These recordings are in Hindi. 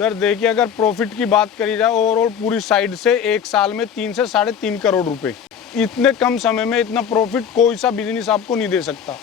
सर देखिए, अगर प्रॉफिट की बात करी जाए ओवरऑल पूरी साइड से, एक साल में 3 से 3.5 करोड़ रुपए, इतने कम समय में इतना प्रॉफिट कोई सा बिजनेस आपको नहीं दे सकता।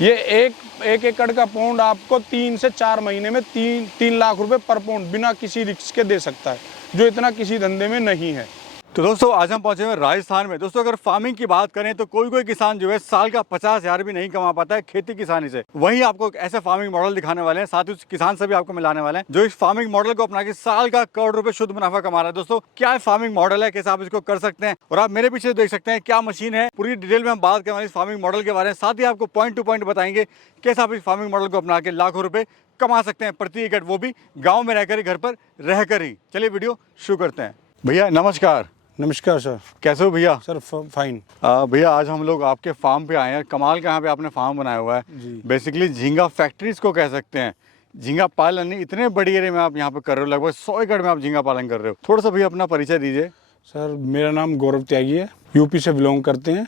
ये एक एकड़ का पौंड आपको 3 से 4 महीने में 3 लाख रुपए पर पौंड बिना किसी रिस्क के दे सकता है, जो इतना किसी धंधे में नहीं है। तो दोस्तों आज हम पहुंचे हुए राजस्थान में। दोस्तों अगर फार्मिंग की बात करें तो कोई किसान जो है साल का 50,000 भी नहीं कमा पाता है खेती किसानी से। वहीं आपको ऐसे फार्मिंग मॉडल दिखाने वाले हैं, साथ ही उस किसान से भी आपको मिलाने वाले हैं जो इस फार्मिंग मॉडल को अपना के साल का करोड़ रुपए शुद्ध मुनाफा कमा रहा है। दोस्तों क्या फार्मिंग मॉडल है, कैसे आप इसको कर सकते हैं, और आप मेरे पीछे देख सकते हैं क्या मशीन है। पूरी डिटेल में हम बात करने वाले इस फार्मिंग मॉडल के बारे में, साथ ही आपको पॉइंट टू पॉइंट बताएंगे कैसे आप इस फार्मिंग मॉडल को अपना के लाखों रुपए कमा सकते हैं प्रति एकड़, वो भी गाँव में रहकर ही, घर पर रहकर ही। चलिए वीडियो शुरू करते हैं। भैया नमस्कार। नमस्कार सर। कैसे हो भैया? Sir fine. भैया आज हम लोग आपके फार्म पे आए हैं। कमाल का यहाँ पे आपने फार्म बनाया हुआ है जी। बेसिकली झींगा फैक्ट्रीज को कह सकते हैं। झींगा पालन इतने बड़ी एरिया में आप यहाँ पे कर रहे हो, लगभग 100 एकड़ में आप झींगा पालन कर रहे हो। थोड़ा सा भैया अपना परिचय दीजिए। सर मेरा नाम गौरव त्यागी है, यूपी से बिलोंग करते हैं।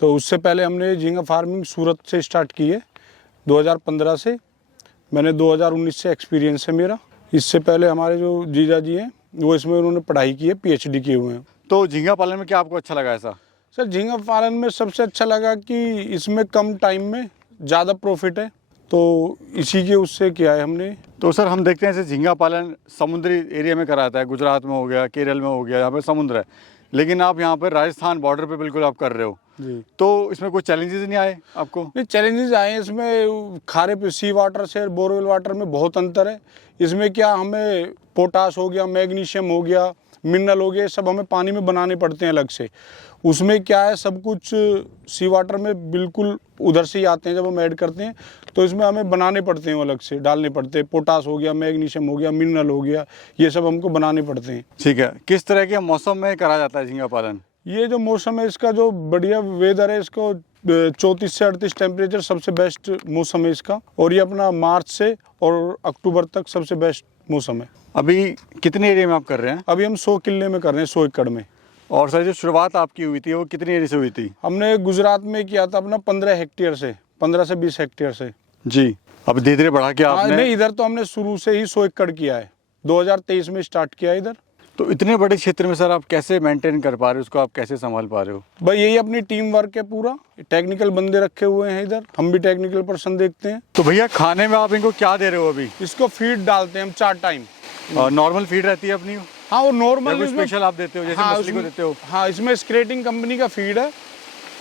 तो उससे पहले हमने झींगा फार्मिंग सूरत से स्टार्ट की है 2015 से। मैंने 2019 से एक्सपीरियंस है मेरा। इससे पहले हमारे जो जीजा जी हैं वो इसमें उन्होंने पढ़ाई की है, PhD किए हुए हैं। तो झींगा पालन में क्या आपको अच्छा लगा ऐसा? सर झींगा पालन में सबसे अच्छा लगा कि इसमें कम टाइम में ज़्यादा प्रॉफिट है, तो इसी के उससे किया है हमने। तो सर हम देखते हैं जैसे झींगा पालन समुद्री एरिया में कराता है, गुजरात में हो गया, केरल में हो गया, यहाँ पे समुद्र है, लेकिन आप यहाँ पर राजस्थान बॉर्डर पे बिल्कुल आप कर रहे हो जी। तो इसमें कोई चैलेंजेस नहीं आए आपको? नहीं, चैलेंजेस आए हैं इसमें। खारे सी वाटर से बोरवेल वाटर में बहुत अंतर है। इसमें क्या हमें पोटास हो गया, मैग्नीशियम हो गया, मिनरल हो गया, सब हमें पानी में बनाने पड़ते हैं अलग से। उसमें क्या है, सब कुछ सी वाटर में बिल्कुल उधर से ही आते हैं। जब हम ऐड करते हैं तो इसमें हमें बनाने पड़ते हैं, अलग से डालने पड़ते हैं। पोटास हो गया, मैग्नीशियम हो गया, मिनरल हो गया, ये सब हमको बनाने पड़ते हैं। ठीक है। किस तरह के मौसम में करा जाता है झींगा पालन? ये जो मौसम है इसका, जो बढ़िया वेदर है, इसको 34 से 38 टेम्परेचर सबसे बेस्ट मौसम है इसका। और ये अपना मार्च से और अक्टूबर तक सबसे बेस्ट मौसम है। अभी कितने एरिया में आप कर रहे हैं? अभी हम 100 किले में कर रहे हैं, 100 एकड़ में। और सर जो शुरुआत आपकी हुई थी वो कितनी एरिया से हुई थी? हमने गुजरात में किया था अपना 15 हेक्टेयर से, 15 से 20 हेक्टेयर से। जी। अब धीरे धीरे बढ़ा के आपने? नहीं, इधर तो हमने शुरू से ही 100 एकड़ किया है। 2023 में स्टार्ट किया है इधर। तो इतने बड़े क्षेत्र में सर आप कैसे मेंटेन कर पा रहे हो, उसको आप कैसे संभाल पा रहे हो? भाई यही अपनी टीम वर्क है पूरा। टेक्निकल बंदे रखे हुए हैं इधर, हम भी टेक्निकल पर्सन देखते हैं। तो भैया खाने में आप इनको क्या दे रहे हो अभी? इसको फीड डालते हैं हम 4 टाइम। नॉर्मल फीड रहती है अपनी? हाँ, वो नॉर्मल स्पेशल आप देते हो जैसे मछली को देते हो? हाँ, इसमें स्क्रेटिंग कंपनी का फीड है,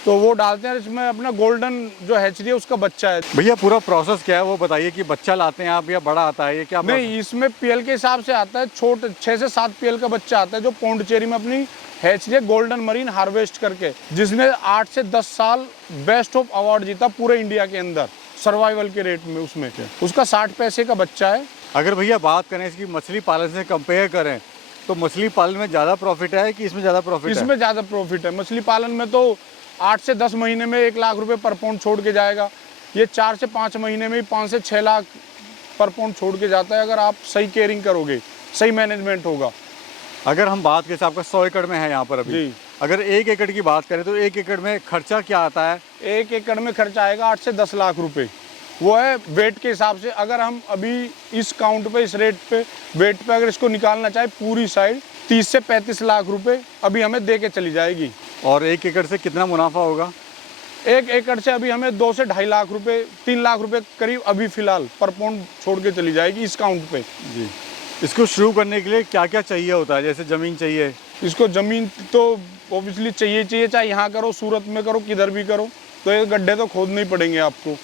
तो वो डालते हैं। इसमें अपना गोल्डन जो हैचरी है उसका बच्चा है। भैया पूरा प्रोसेस क्या है वो बताइए, कि बच्चा लाते हैं आप या बड़ा आता है, ये क्या? नहीं, इसमें PL के हिसाब से आता है। छोटे 6 से 7 PL का बच्चा आता है, जो पौंडचेरी में अपनी हैचरी गोल्डन मरीन हार्वेस्ट करके, जिसने 8 से 10 साल बेस्ट ऑफ अवार्ड जीता पूरे इंडिया के अंदर सर्वाइवल के रेट में। उसमें उसका 60 पैसे का बच्चा है। अगर भैया बात करें इसकी मछली पालन से कंपेयर करें तो मछली पालन में ज़्यादा प्रॉफिट है कि इसमें ज़्यादा प्रॉफिट है? इसमें ज़्यादा प्रॉफिट है। मछली पालन में तो 8 से 10 महीने में 1 लाख रुपए पर पौंड छोड़ के जाएगा। ये 4 से 5 महीने में 5 से 6 लाख पर पौंड छोड़ के जाता है, अगर आप सही केयरिंग करोगे, सही मैनेजमेंट होगा। अगर हम बात करें, आपका 100 एकड़ में है यहाँ पर अभी जी। अगर 1 एकड़ की बात करें तो 1 एकड़ में खर्चा क्या आता है? 1 एकड़ में खर्चा आएगा 8 से 10 लाख रुपए। वो है वेट के हिसाब से। अगर हम अभी इस काउंट पे, इस रेट पे, वेट पे अगर इसको निकालना चाहे पूरी साइड, 30 से 35 लाख रुपए अभी हमें दे के चली जाएगी। और 1 एकड़ से कितना मुनाफा होगा? 1 एकड़ से अभी हमें 2 से 2.5 लाख रुपए, 3 लाख रुपए करीब अभी फिलहाल पर पौंड छोड़ के चली जाएगी इस काउंट पे। जी। इसको शुरू करने के लिए क्या क्या चाहिए होता है? जैसे ज़मीन चाहिए? इसको ज़मीन तो ऑब्वियसली चाहिए, चाहे यहाँ करो, सूरत में करो, किधर भी करो, तो ये गड्ढे तो खोदने ही पड़ेंगे आपको।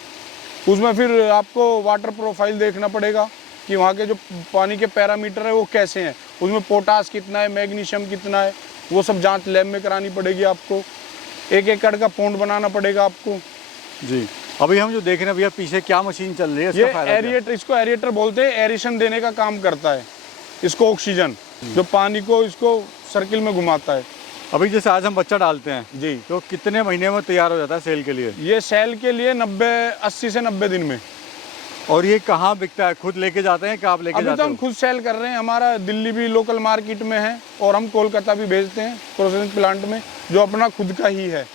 उसमें फिर आपको वाटर प्रोफाइल देखना पड़ेगा कि वहाँ के जो पानी के पैरामीटर है वो कैसे हैं, उसमें पोटास कितना है, मैग्नीशियम कितना है, वो सब जांच लैब में करानी पड़ेगी आपको। 1 एकड़ का पौंड बनाना पड़ेगा आपको। जी। अभी हम जो देख रहे हैं भैया पीछे क्या मशीन चल रही है? ये एरिएटर, इसको एरिएटर बोलते हैं। एरेशन देने का काम करता है इसको, ऑक्सीजन जो पानी को इसको सर्किल में घुमाता है। अभी जैसे आज हम बच्चा डालते हैं जी, तो कितने महीने में तैयार हो जाता है सेल के लिए? ये सेल के लिए 80 से 90 दिन में। और ये कहाँ बिकता है? खुद लेके जाते हैं क्या आप लेके अभी जाते तो हो? हम खुद सेल कर रहे हैं। हमारा दिल्ली भी लोकल मार्केट में है और हम कोलकाता भी भेजते हैं प्रोसेसिंग प्लांट में, जो अपना खुद का ही है।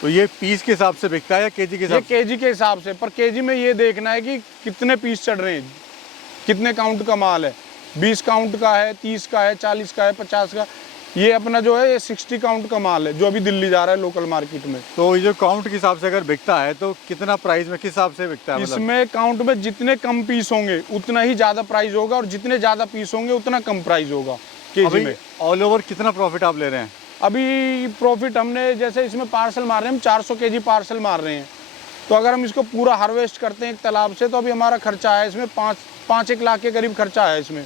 तो ये पीस के हिसाब से बिकता है या केजी के हिसाब से? केजी के हिसाब से। पर केजी में ये देखना है कि कितने पीस चढ़ रहे हैं, कितने काउंट का माल है। 20 काउंट का है, 30 का है, 40 का है, 50 का। ये अपना जो है ये 60 काउंट का माल है जो अभी दिल्ली जा रहा है लोकल मार्केट में। तो ये जो काउंट के हिसाब से अगर बिकता है तो कितना प्राइस में, किस हिसाब से बिकता है? मतलब इसमें काउंट में जितने कम पीस होंगे उतना ही ज़्यादा प्राइस होगा, और जितने ज़्यादा पीस होंगे उतना कम प्राइस होगा केजी अभी में। ऑल ओवर कितना प्रॉफिट आप ले रहे हैं? अभी प्रॉफिट हमने जैसे इसमें पार्सल मार रहे हैं, हम 400 केजी पार्सल मार रहे हैं। तो अगर हम इसको पूरा हार्वेस्ट करते हैं एक तालाब से, तो अभी हमारा खर्चा है इसमें 5-1 लाख के करीब खर्चा है इसमें,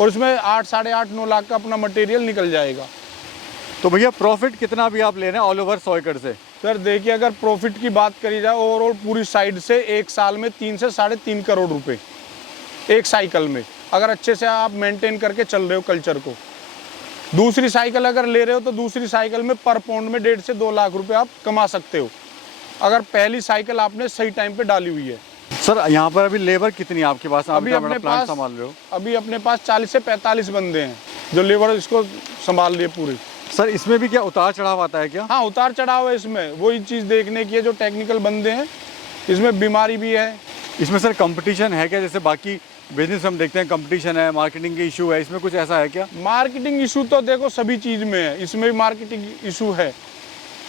और इसमें 8, 8.5, 9 लाख का अपना मटेरियल निकल जाएगा। तो भैया प्रॉफिट कितना भी आप ले रहे हैं ऑल ओवर 100 एकड़ से? सर देखिए, अगर प्रॉफिट की बात करी जाए ओवरऑल पूरी साइड से, एक साल में 3 से 3.5 करोड़ रुपए एक साइकिल में, अगर अच्छे से आप मेंटेन करके चल रहे हो कल्चर को। दूसरी साइकिल अगर ले रहे हो तो दूसरी साइकिल में पर पाउंड में 1.5 से 2 लाख रुपए आप कमा सकते हो, अगर पहली साइकिल आपने सही टाइम पे डाली हुई है। सर यहाँ पर अभी लेबर कितनी है आपके पास? आप अभी इतना अपने बड़ा प्लांट पास संभाल रहे हो। अभी अपने पास 40 से 45 बंदे हैं जो लेबर इसको संभाल रही है पूरी। सर इसमें भी क्या उतार चढ़ाव आता है क्या? हाँ, उतार चढ़ाव है इसमें, वही चीज़ देखने की है जो टेक्निकल बंदे हैं। इसमें बीमारी भी है। इसमें सर कंपटीशन है क्या? जैसे बाकी बिजनेस हम देखते हैं कंपटीशन है, मार्केटिंग के इशू है, इसमें कुछ ऐसा है क्या? मार्केटिंग इशू तो देखो सभी चीज़ में है, इसमें भी मार्केटिंग इशू है,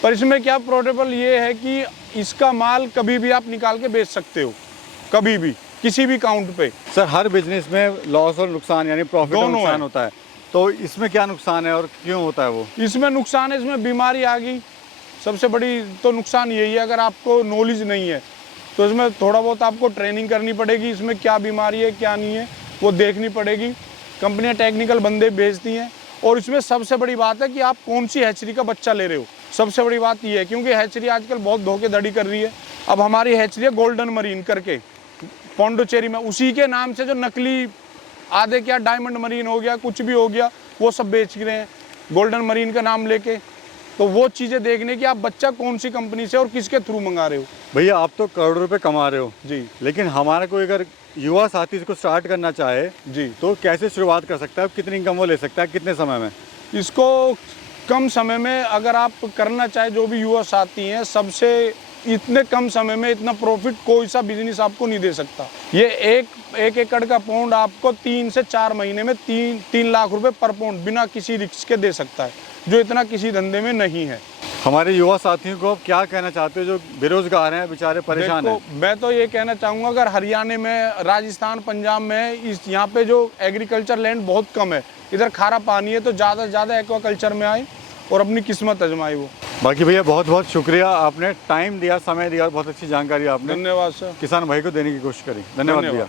पर इसमें क्या प्रोडेबल ये है कि इसका माल कभी भी आप निकाल के बेच सकते हो, कभी भी किसी भी काउंट पे। सर हर बिजनेस में लॉस और नुकसान यानी प्रॉफिट और दोनों नुकसान है। होता है, तो इसमें क्या नुकसान है और क्यों होता है वो? इसमें नुकसान है, इसमें बीमारी आ गई, सबसे बड़ी तो नुकसान यही है। अगर आपको नॉलेज नहीं है तो इसमें थोड़ा बहुत आपको ट्रेनिंग करनी पड़ेगी, इसमें क्या बीमारी है क्या नहीं है वो देखनी पड़ेगी। कंपनियां टेक्निकल बंदे भेजती हैं, और इसमें सबसे बड़ी बात है कि आप कौन सी हैचरी का बच्चा ले रहे हो, सबसे बड़ी बात ये है, क्योंकि हैचरी आजकल बहुत धोखेधड़ी कर रही है। अब हमारी हैचरी है गोल्डन मरीन करके पौंडुचेरी में, उसी के नाम से जो नकली आधे क्या डायमंड मरीन हो गया, कुछ भी हो गया, वो सब बेच रहे हैं गोल्डन मरीन का नाम लेके। तो वो चीज़ें देखने की आप बच्चा कौन सी कंपनी से और किसके थ्रू मंगा रहे हो। भैया आप तो करोड़ों रुपए कमा रहे हो जी लेकिन हमारा कोई अगर युवा साथी इसको स्टार्ट करना चाहे जी, तो कैसे शुरुआत कर सकता है? कितनी इनकम वो ले सकता है, कितने समय में? इसको कम समय में अगर आप करना चाहे, जो भी युवा साथी हैं, सबसे इतने कम समय में इतना प्रॉफिट कोई सा बिजनेस आपको नहीं दे सकता। ये एक एकड़ का पाउंड आपको 3 से 4 महीने में 3 लाख रुपए पर पाउंड बिना किसी रिस्क के दे सकता है, जो इतना किसी धंधे में नहीं है। हमारे युवा साथियों को आप क्या कहना चाहते हो जो बेरोजगार हैं, बेचारे परेशान हैं? देखो, मैं तो ये कहना चाहूँगा, अगर हरियाणा में, राजस्थान, पंजाब में इस यहाँ पे जो एग्रीकल्चर लैंड बहुत कम है, इधर खारा पानी है, तो ज़्यादा से ज़्यादा एक्वाकल्चर में आए और अपनी किस्मत आजमाए वो। बाकी भैया बहुत बहुत शुक्रिया, आपने टाइम दिया, समय दिया और बहुत अच्छी जानकारी आपने धन्यवाद सर। किसान भाई को देने की कोशिश करी। धन्यवाद भैया।